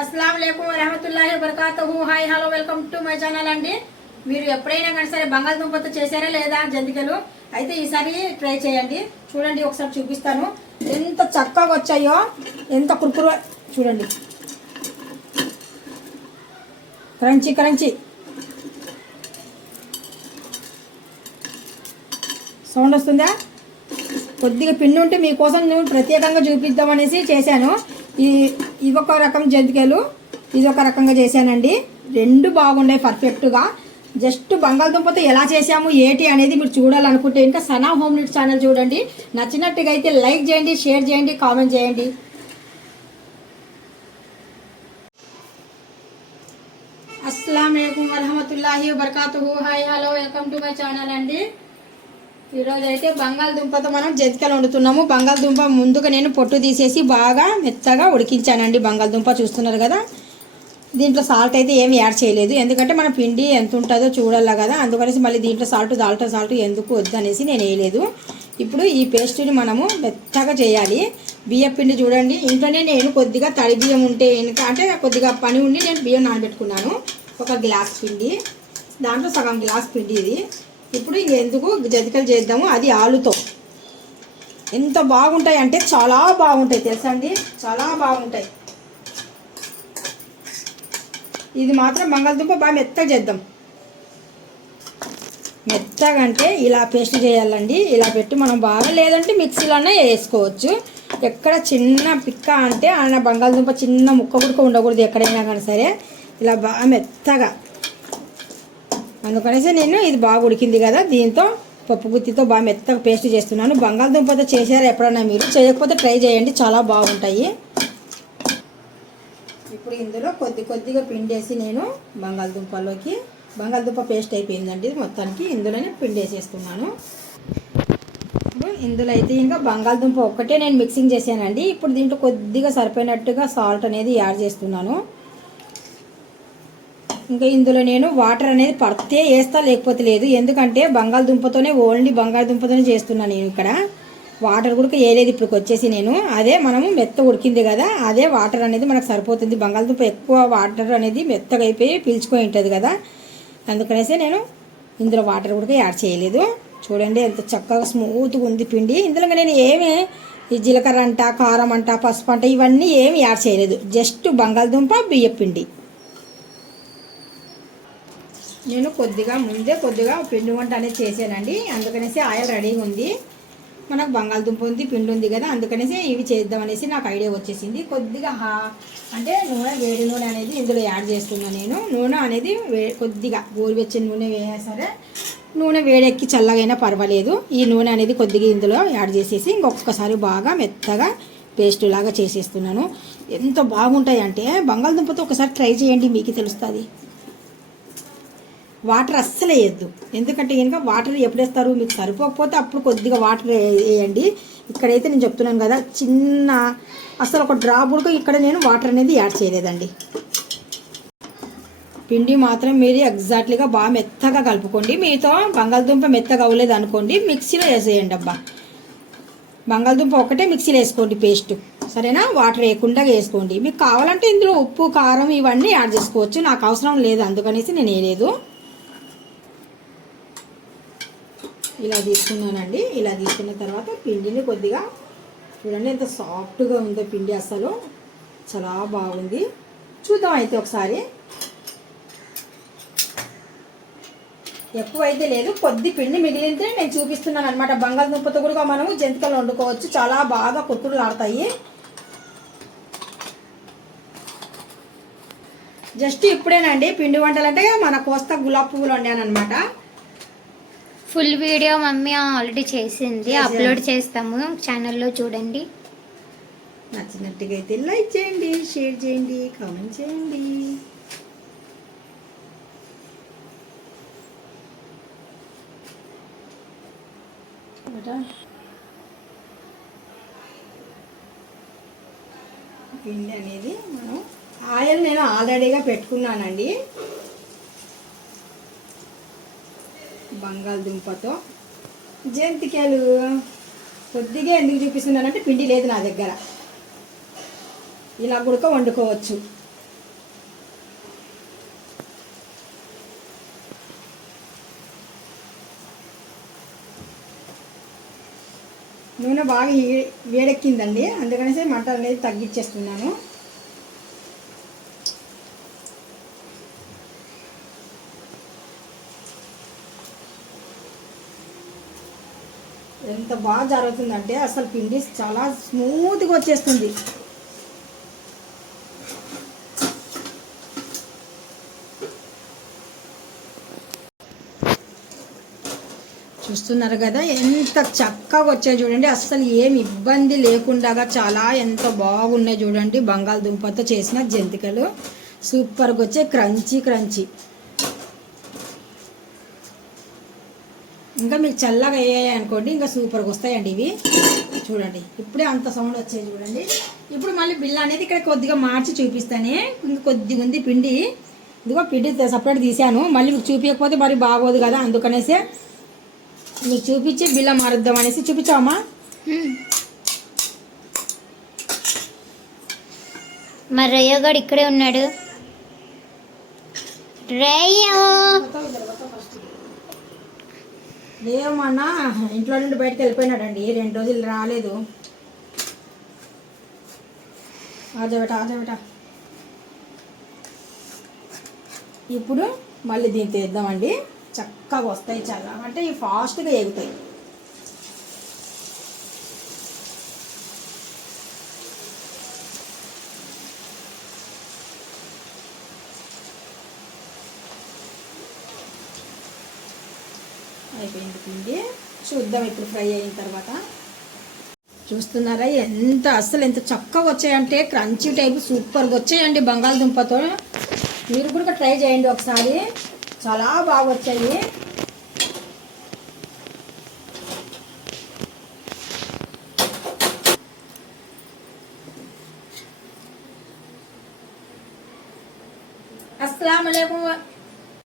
అస్సలాము అలైకుం వరహమతుల్లాహి వబరకాతుహు. Hi hello welcome to my channel అండి. మీరు ఎప్పుడైనా కానీ సరే బంగాళదుంపతో చేశారా లేదా జంతికలు అయితే ఈసారి ట్రై చేయండి. చూడండి, ఒకసారి చూపిస్తాను ఎంత చక్కగా వచ్చాయో, ఎంత కుర్కురు చూడండి, క్రంచీ క్రంచీ సౌండ్ వస్తుందా? కొద్దిగా పిండి ఉంటే మీకోసం నేను ప్రత్యేకంగా చూపిద్దామనేసి చేశాను. ఇది ఒక రకం జంతికలు, ఇది ఒక రకంగా చేశానండి. రెండు బాగున్నాయి పర్ఫెక్ట్గా. జస్ట్ బంగాళదుంపతో ఎలా చేసాము ఏంటి అనేది మీరు చూడాలనుకుంటే ఇంకా సనా హోమ్ నీడ్స్ ఛానల్ చూడండి. నచ్చినట్టుగా అయితే లైక్ చేయండి, షేర్ చేయండి, కామెంట్ చేయండి. అస్సలాము అలైకుం వరహమతుల్లాహి వబరకాతుహు. Hi hello welcome to my channel అండి. ఈరోజు అయితే బంగాళదుంపతో మనం జంతికలు వండుతున్నాము. బంగాళదుంప ముందుగా నేను పొట్టు తీసేసి బాగా మెత్తగా ఉడికించానండి. బంగాళదుంప చూస్తున్నారు కదా, దీంట్లో సాల్ట్ అయితే ఏమి యాడ్ చేయలేదు, ఎందుకంటే మన పిండి ఎంత ఉంటుందో చూడాలి కదా, అందుకనేసి మళ్ళీ దీంట్లో దాల్టా సాల్ట్ ఎందుకు వద్దనేసి నేను వేయలేదు. ఇప్పుడు ఈ పేస్ట్ని మనము మెత్తగా చేయాలి. బియ్యం పిండి చూడండి, ఇంట్లోనే నేను కొద్దిగా తడి బియ్యం ఉంటే అంటే కొద్దిగా పని ఉండి నేను బియ్యం నానబెట్టుకున్నాను. ఒక గ్లాస్ పిండి, దాంట్లో సగం గ్లాస్ పిండి ఇది. ఇప్పుడు ఇంకెందుకు జంతికలు చేద్దాము, అది ఆలుతో. ఎంత బాగుంటాయి అంటే చాలా బాగుంటాయి తెలుసా అండి, చాలా బాగుంటాయి. ఇది మాత్రం బంగాళదుంప బాగా మెత్తగా చేద్దాం. మెత్తగా అంటే ఇలా పేస్ట్ చేయాలండి. ఇలా పెట్టి మనం బాగా, లేదంటే మిక్సీలోనే వేసుకోవచ్చు. ఎక్కడ చిన్న పిక్క అంటే ఆయన బంగాళదుంప చిన్న ముక్క గుడక ఉండకూడదు ఎక్కడైనా కానీ సరే, ఇలా బాగా మెత్తగా. అందుకనేసి నేను ఇది బాగా ఉడికింది కదా, దీంతో పప్పు గుత్తితో బాగా మెత్తగా పేస్ట్ చేస్తున్నాను. బంగాళదుంపతో చేశారు ఎప్పుడన్నా, మీరు చేయకపోతే ట్రై చేయండి, చాలా బాగుంటాయి. ఇప్పుడు ఇందులో కొద్దిగా పిండేసి నేను బంగాళదుంప పేస్ట్ అయిపోయిందండి మొత్తానికి, ఇందులోనే పిండేసేస్తున్నాను. ఇప్పుడు ఇందులో అయితే ఇంకా బంగాళదుంప ఒక్కటే నేను మిక్సింగ్ చేశానండి. ఇప్పుడు దీంట్లో కొద్దిగా సరిపోయినట్టుగా సాల్ట్ అనేది యాడ్ చేస్తున్నాను. ఇంకా ఇందులో నేను వాటర్ అనేది పడితే వేస్తా, లేకపోతే లేదు, ఎందుకంటే ఓన్లీ బంగాళదుంపతోనే చేస్తున్నాను నేను. ఇక్కడ వాటర్ కూడా వేయలేదు. ఇప్పుడు వచ్చేసి నేను అదే మనము మెత్త ఉడికింది కదా, అదే వాటర్ అనేది మనకు సరిపోతుంది. బంగాళదుంప ఎక్కువ వాటర్ అనేది మెత్తగా అయిపోయి పీల్చుకొని ఉంటుంది కదా, అందుకనేసి నేను ఇందులో వాటర్ కూడా యాడ్ చేయలేదు. చూడండి ఎంత చక్కగా స్మూత్గా ఉంది పిండి. ఇందులో నేను ఏమి ఈ జీలకర్ర అంట, కారం అంట, పసుపు అంట ఇవన్నీ ఏమి యాడ్ చేయలేదు, జస్ట్ బంగాళదుంప బియ్యం పిండి. నేను ముందే కొద్దిగా పిండి వంట అనేది చేశానండి, అందుకనేసి ఆయిల్ రెడీగా ఉంది. మనకు బంగాళదుంప ఉంది, పిండి ఉంది కదా, అందుకనేసి ఇవి చేద్దామనేసి నాకు ఐడియా వచ్చేసింది. కొద్దిగా అంటే వేడి నూనె అనేది ఇందులో యాడ్ చేస్తున్నాను నేను. నూనె అనేది కొద్దిగా గోరువెచ్చని నూనె వేయా సరే, నూనె వేడెక్కి చల్లగైనా పర్వాలేదు. ఈ నూనె అనేది కొద్దిగా ఇందులో యాడ్ చేసేసి ఇంకొకసారి బాగా మెత్తగా పేస్ట్ లాగా చేసేస్తున్నాను. ఎంత బాగుంటాయి అంటే బంగాళదుంపతో ఒకసారి ట్రై చేయండి, మీకు తెలుస్తుంది. వాటర్ అస్సలు వేయద్దు, ఎందుకంటే కనుక వాటర్ ఎప్పుడు వేస్తారు, మీకు సరిపోకపోతే అప్పుడు కొద్దిగా వాటర్ వేయండి. ఇక్కడైతే నేను చెప్తున్నాను కదా, అసలు ఒక డ్రాప్ కూడా ఇక్కడ నేను వాటర్ అనేది యాడ్ చేయలేదండి. పిండి మాత్రం మీరు ఎగ్జాక్ట్లీగా బాగా మెత్తగా కలుపుకోండి. మీతో బంగాళదుంప మెత్తగా అవ్వలేదు అనుకోండి, మిక్సీలో వేసేయండి. బంగాళదుంప ఒకటే మిక్సీలో వేసుకోండి పేస్ట్, సరేనా? వాటర్ వేయకుండా వేసుకోండి. మీకు కావాలంటే ఇందులో ఉప్పు, కారం ఇవన్నీ యాడ్ చేసుకోవచ్చు, నాకు అవసరం లేదు అందుకనేసి నేను వేయలేదు. ఇలా తీసుకున్నానండి. ఇలా తీసుకున్న తర్వాత పిండిని కొద్దిగా చూడండి ఎంత సాఫ్ట్గా ఉందో పిండి, అసలు చాలా బాగుంది. చూద్దాం అయితే ఒకసారి. ఎక్కువైతే లేదు, కొద్ది పిండి మిగిలితే నేను చూపిస్తున్నాను అనమాట. బంగాళదుంపతో కూడా మనము జంతికలు వండుకోవచ్చు, చాలా బాగా కుర్కురులు ఆడతాయి. జస్ట్ ఇప్పుడేనండి పిండి వంటలు అంటే మన కోస్తా గులాబ్ పువ్వులు వండాను అనమాట. ఫుల్ వీడియో మమ్మీ ఆల్రెడీ చేసింది, అప్లోడ్ చేస్తాము ఛానల్లో చూడండి. నచ్చినట్టుగా అయితే లైక్ చేయండి, షేర్ చేయండి, కామెంట్ చేయండి. పిండి అనేది మనం ఆయిల్ నేను ఆల్రెడీగా పెట్టుకున్నానండి. బంగాళదుంపతో జంతికలు కొద్దిగా ఎందుకు చూపిస్తున్నానంటే పిండి లేదు నా దగ్గర, ఇలా కూడా వండుకోవచ్చు. నూనె బాగా వేడెక్కిందండి, అందుకనేసి మంట అనేది తగ్గించేస్తున్నాను. ఎంత బాగా జరుగుతుందంటే అసలు పిండి చాలా స్మూత్గా వచ్చేస్తుంది. చూస్తున్నారు కదా ఎంత చక్కగా వచ్చాయి చూడండి. అస్సలు ఏమి ఇబ్బంది లేకుండా చాలా ఎంత బాగున్నాయి చూడండి. బంగాళదుంపతో చేసిన జంతికలు సూపర్గా వచ్చాయి, క్రంచీ క్రంచీ. ఇంకా మీకు చల్లగా అయ్యాయి అనుకోండి ఇంకా సూపర్గా వస్తాయండి ఇవి. చూడండి ఇప్పుడే అంత సౌండ్ వచ్చాయి చూడండి. ఇప్పుడు మళ్ళీ బిల్ల అనేది ఇక్కడ కొద్దిగా మార్చి చూపిస్తానే. కొద్దిగా ఉంది పిండి, ఇదిగో పిండి సపరేట్ తీసాను. మళ్ళీ మీకు చూపించకపోతే మరి బాగోదు కదా, అందుకనేసే మీకు చూపించి బిల్ల మారుద్దాం అనేసి. చూపించావమ్మా? మరి రయ్యగాడు ఇక్కడే ఉన్నాడు. రయ్యో లేవమ్మన్నా ఇంట్లో నుండి బయటకు వెళ్ళిపోయినాడండి, 2 రోజులు రాలేదు. ఆజబెట ఇప్పుడు మళ్ళీ దీన్ని తీద్దామండి. చక్కగా వస్తాయి, చాలా అంటే ఇవి ఫాస్ట్గా ఎగుతాయి. అయిపోయింది పిండి, చూద్దాం ఇప్పుడు ఫ్రై అయిన తర్వాత. చూస్తున్నారా అస్సలు ఎంత చక్కగా వచ్చాయంటే క్రంచీ టైప్ సూపర్గా వచ్చాయండి బంగాళదుంపతో. మీరు కూడా ట్రై చేయండి ఒకసారి, చాలా బాగా వచ్చాయి. అస్సలాము అలైకుం